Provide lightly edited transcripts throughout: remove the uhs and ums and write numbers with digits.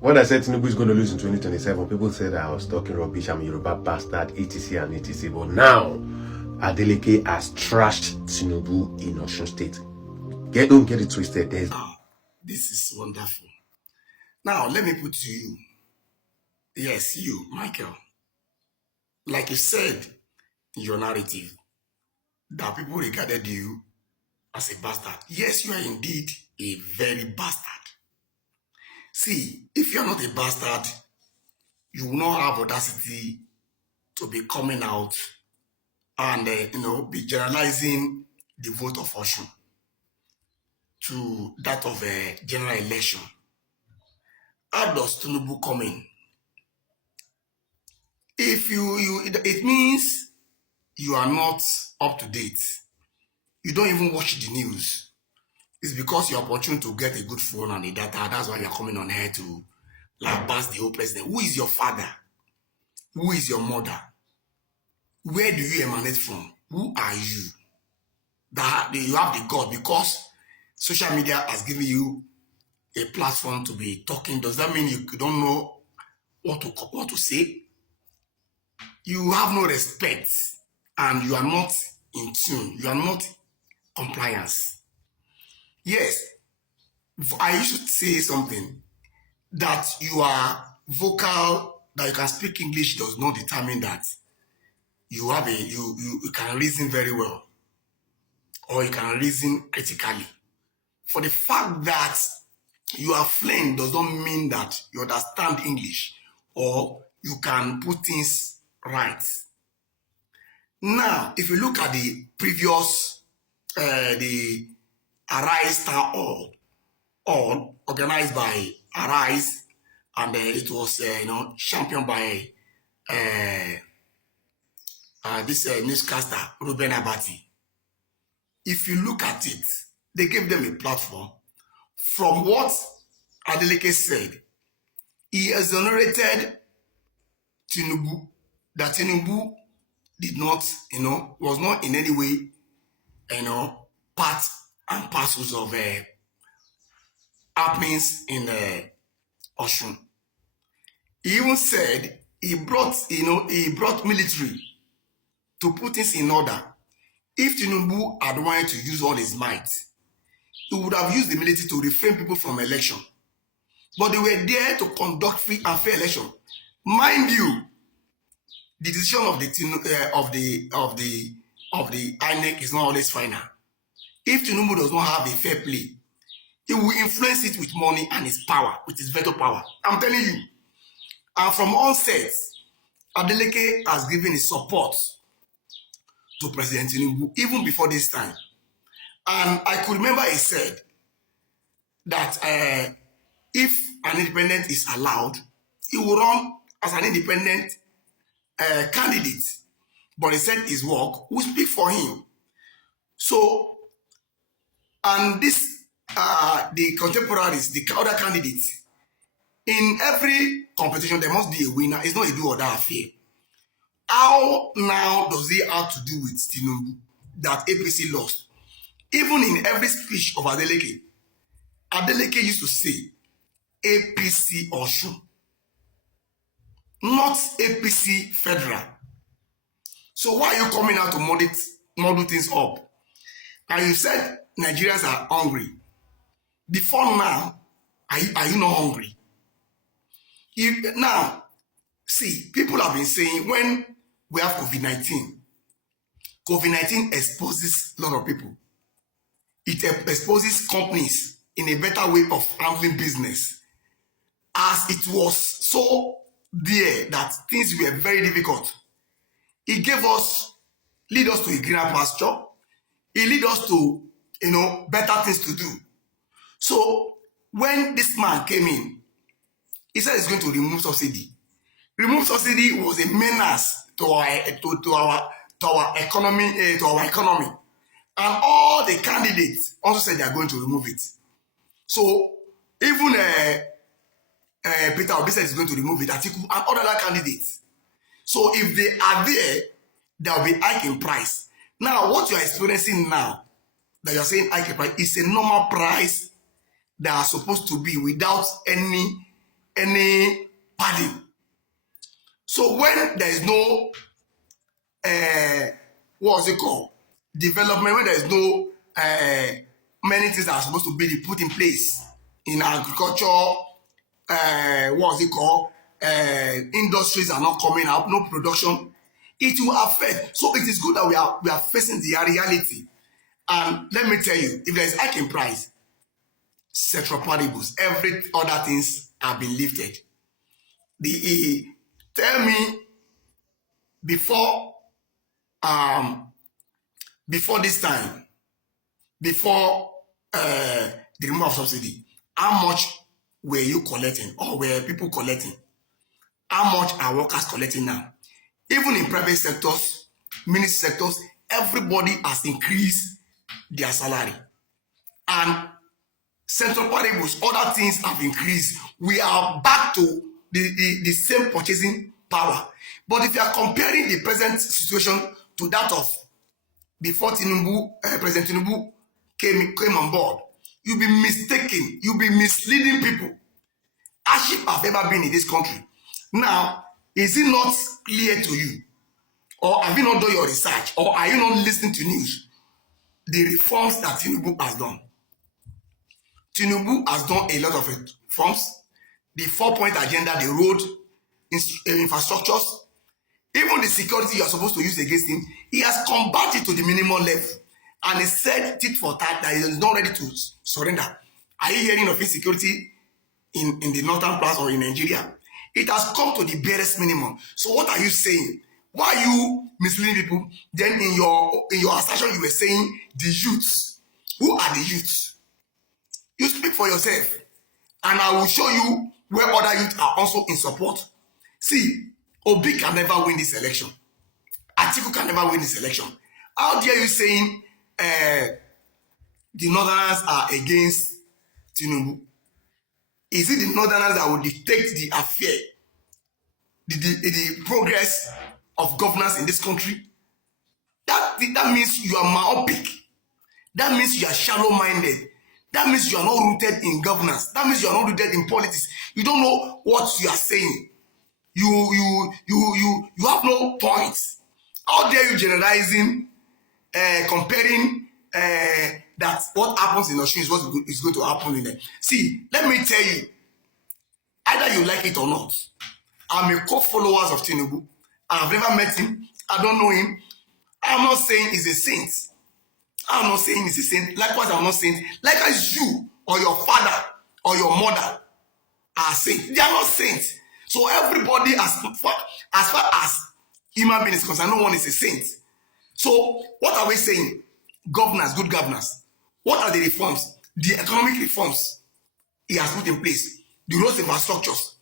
When I said Tinubu is going to lose in 2027, people said I was talking rubbish, I'm a Yoruba bastard, etc and etc. But now, Adeleke has trashed Tinubu in Osun State. Don't get it twisted. This is wonderful. Now, let me put to you, yes, you, Michael, like you said in your narrative, that people regarded you as a bastard. Yes, you are indeed a very bastard. See, if you're not a bastard, you will not have audacity to be coming out and, be generalizing the vote of Osun to that of a general election. How does Tinubu come in? If it means you are not up to date. You don't even watch the news. It's because you're opportune to get a good phone and a data. That's why you're coming on here to lambast the whole president. Who is your father? Who is your mother? Where do you emanate from? Who are you? That you have the God because social media has given you a platform to be talking. Does that mean you don't know what to say? You have no respect and you are not in tune. You are not compliance. Yes, I used to say something that you are vocal, that you can speak English does not determine that you have you can reason very well or you can reason critically. For the fact that you are fluent does not mean that you understand English or you can put things right. Now, if you look at the previous, the Arise Town Hall organized by Arise, and it was championed by this newscaster Ruben Abati. If you look at it, they gave them a platform. From what Adeleke said, he exonerated Tinubu, that Tinubu did not, was not in any way, part and parcels of happenings in Osun. He even said he brought military to put things in order. If Tinubu had wanted to use all his might, he would have used the military to refrain people from election. But they were there to conduct free and fair election. Mind you, the decision of the INEC is not always final. If Tinubu does not have a fair play, he will influence it with money and his power, with his veto power. I'm telling you. And from onset, Adeleke has given his support to President Tinubu even before this time. And I could remember he said that if an independent is allowed, he will run as an independent candidate. But he said his work will speak for him. So, and this, the contemporaries, the other candidates, in every competition, there must be a winner. It's not a do or die affair. How now does he have to do with Tinubu that APC lost? Even in every speech of Adeleke, Adeleke used to say APC Osun, not APC Federal. So why are you coming out to model things up? And you said Nigerians are hungry. Before now, are you not hungry? Now, see, people have been saying when we have COVID-19, COVID-19 exposes a lot of people. It exposes companies in a better way of handling business. As it was so there that things were very difficult. It lead us to a greener pasture. It lead us to, better things to do. So when this man came in, he said he's going to remove subsidy. Remove subsidy was a menace to our economy, and all the candidates also said they are going to remove it. So even Peter Obi said he's going to remove it, Atiku and all other candidates. So if they are there will be hike in price. Now, what you are experiencing now, that you are saying hike in price, is a normal price that are supposed to be without any any pardon. So when there is no what's it called, development, when there is no many things that are supposed to be put in place in agriculture, what's it called, industries are not coming up, no production, it will affect. So it is good that we are facing the reality. And let me tell you, if there is hike in price, ceteris paribus, every other things have been lifted. Tell me before this time, before the removal of subsidy, how much were you collecting, or were people collecting? How much are workers collecting now? Even in private sectors, ministry sectors, everybody has increased their salary. And central paribus, other things have increased. We are back to the same purchasing power. But if you are comparing the present situation to that of before President Tinubu came on board, you'll be mistaken, you'll be misleading people. Hardship have ever been in this country. Now, is it not clear to you? Or have you not done your research? Or are you not listening to news? The reforms that Tinubu has done. Tinubu has done a lot of reforms. The 4-point agenda, the road, infrastructures, even the security you are supposed to use against him, he has combated to the minimum level. And he said tit for tat that he is not ready to surrender. Are you hearing of insecurity in the northern parts or in Nigeria? It has come to the barest minimum. So what are you saying? Why are you misleading people? Then in your assertion you were saying the youths. Who are the youths? You speak for yourself, and I will show you where other youths are also in support. See, Obi can never win this election. Atiku can never win this election. How dare you saying the northerners are against Tinubu? Is it the northerners that will dictate the affair, the progress of governance in this country? That means you are myopic. That means you are shallow-minded. That means you are not rooted in governance. That means you are not rooted in politics. You don't know what you are saying. You have no points. How dare you generalizing, comparing that what happens in Osun is what is going to happen in there. See, let me tell you, either you like it or not, I'm a co-follower of Tinubu. I've never met him. I don't know him. I'm not saying he's a saint. I'm not saying he's a saint. Likewise, I'm not saying, likewise you or your father or your mother are saints. They are not saints. So everybody, as far as human being is concerned, no one is a saint. So what are we saying? Governance, good governance. What are the reforms? The economic reforms he has put in place. The roads infrastructures.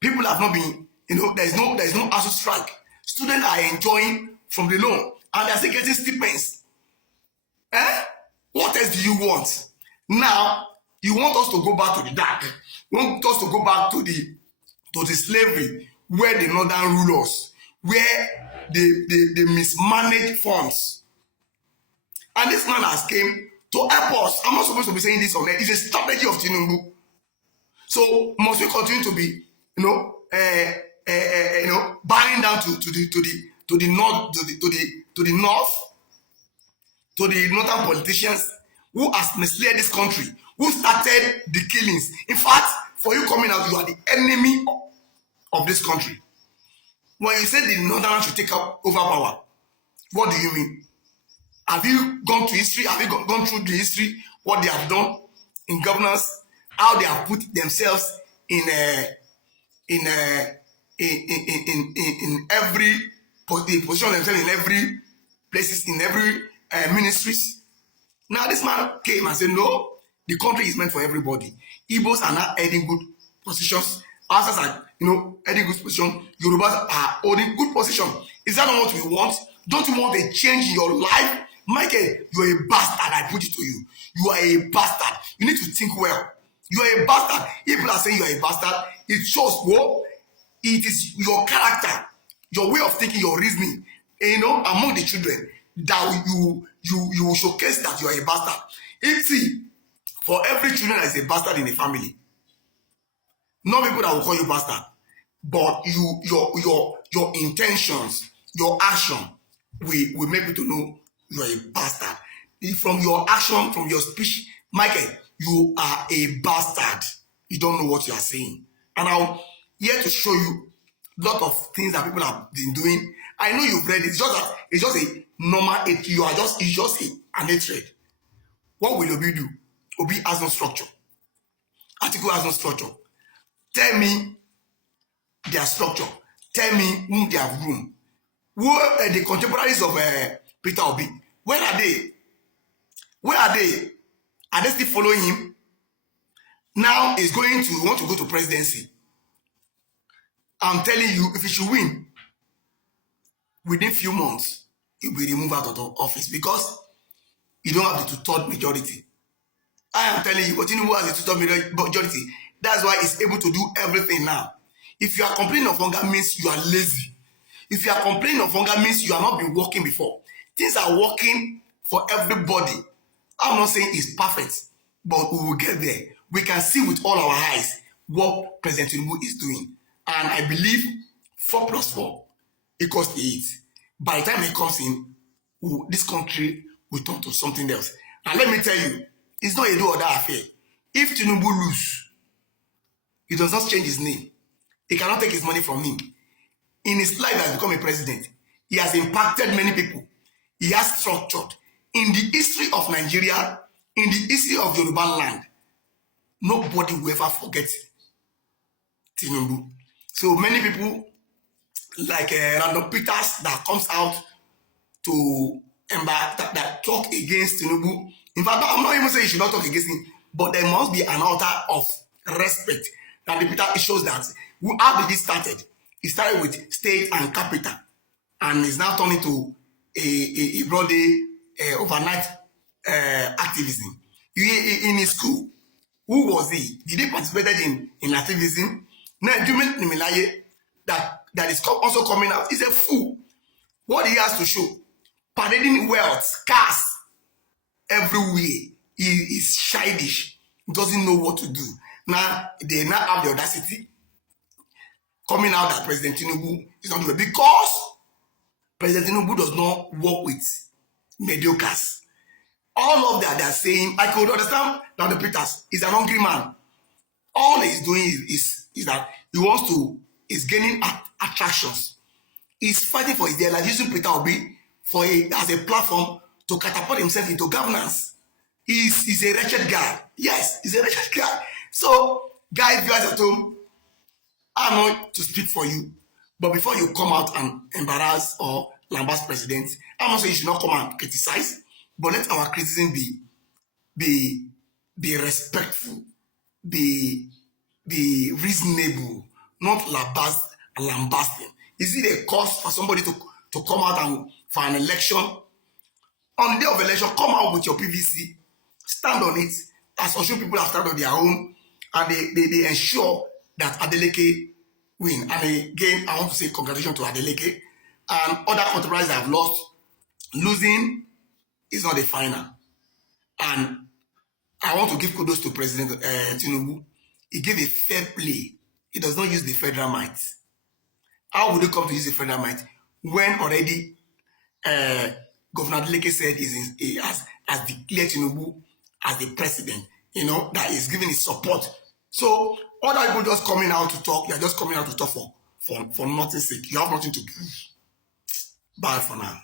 People have not been, there is no ASU strike. Students are enjoying from the loan and they are still getting stipends. What else do you want? Now, you want us to go back to the dark. You want us to go back to the slavery where the northern rulers, where they mismanage funds. And this man has came to help us. I'm not supposed to be saying this on air. It's a strategy of Tinubu. So must we continue to be, bowing down to the north, to the northern politicians who has misled this country, who started the killings. In fact, for you coming out, you are the enemy of this country. When you say the northerners should take over power, what do you mean? Have you gone to history? Have you gone through the history, what they have done in governance, how they have put themselves in every position themselves in every places, in every ministries? Now this man came and said, no, the country is meant for everybody. Igbos are not heading good positions. Others are, heading good position. Yorubas are holding good position. Is that not what we want? Don't you want a change in your life? Michael, you are a bastard. I put it to you. You are a bastard. You need to think well. You are a bastard. If people are saying you are a bastard, it shows, it is your character, your way of thinking, your reasoning, among the children, that you will showcase that you are a bastard. See, for every children there is a bastard in a family. Not people that will call you bastard, but your intentions, your action will make people to know you are a bastard. From your action, from your speech, Michael, you are a bastard. You don't know what you are saying. And I'm here to show you a lot of things that people have been doing. I know you've read it. It's just a normal. It's just an hatred. What will Obi do? Obi has no structure. Article has no structure. Tell me their structure. Tell me whom they have room. Who are the contemporaries of Peter Obi? Where are they? Where are they? Are they still following him? Now he's going to want to go to presidency. I'm telling you, if he should win, within few months, he'll be removed out of office because you don't have the two-third majority. I am telling you, Tinubu has a two-third majority. That's why he's able to do everything now. If you are complaining of hunger, means you are lazy. If you are complaining of hunger, means you have not been working before. Things are working for everybody. I'm not saying it's perfect, but we will get there. We can see with all our eyes what President Tinubu is doing. And I believe 4 plus 4 equals 8. By the time he comes in, this country will turn to something else. And let me tell you, it's not a do or die affair. If Tinubu lose, he does not change his name. He cannot take his money from him. In his life as become a president, he has impacted many people. He has structured. In the history of Nigeria, in the history of Yoruba land, nobody will ever forget Tinubu. So many people like Random Peters that comes out to that talk against Tinubu. In fact, I'm not even saying you should not talk against him, but there must be an altar of respect. And the Peter, it shows that how did it started? It started with state and capital, and is now turning to a broad overnight activism. In his school, who was he? Did he participate in activism? Now, Jumen Nimilaye, that is also coming out, is a fool. What he has to show, parading wealth, cars everywhere. He is childish. He doesn't know what to do. Now, they now have the audacity coming out that President Tinubu is not doing it because President Tinubu does not work with mediocres. All of that they are saying, I could understand that the Peters is an hungry man. All he's doing is that he wants to, is gaining attractions. He's fighting for his dear life, using Peter Obi as a platform to catapult himself into governance. He's a wretched guy. Yes, he's a wretched guy. So, guys, viewers at home, I'm not to speak for you, but before you come out and embarrass or lambast president, I'm not saying you should not come and criticize, but let our criticism be respectful, be reasonable, not lambasting. Is it a cause for somebody to come out and for an election? On the day of election, come out with your PVC, stand on it, as Osun people have started on their own, and they ensure that Adeleke win. And again, I want to say congratulations to Adeleke and other contemporaries that have lost. Losing is not the final. And I want to give kudos to President Tinubu. He gave a fair play. He does not use the federal might. How would you come to use the federal might when already Governor Adeleke said he has declared Tinubu as the president, that is giving his support. So other people just coming out to talk, you're just coming out to talk for nothing's sake. You have nothing to prove. Bye for now.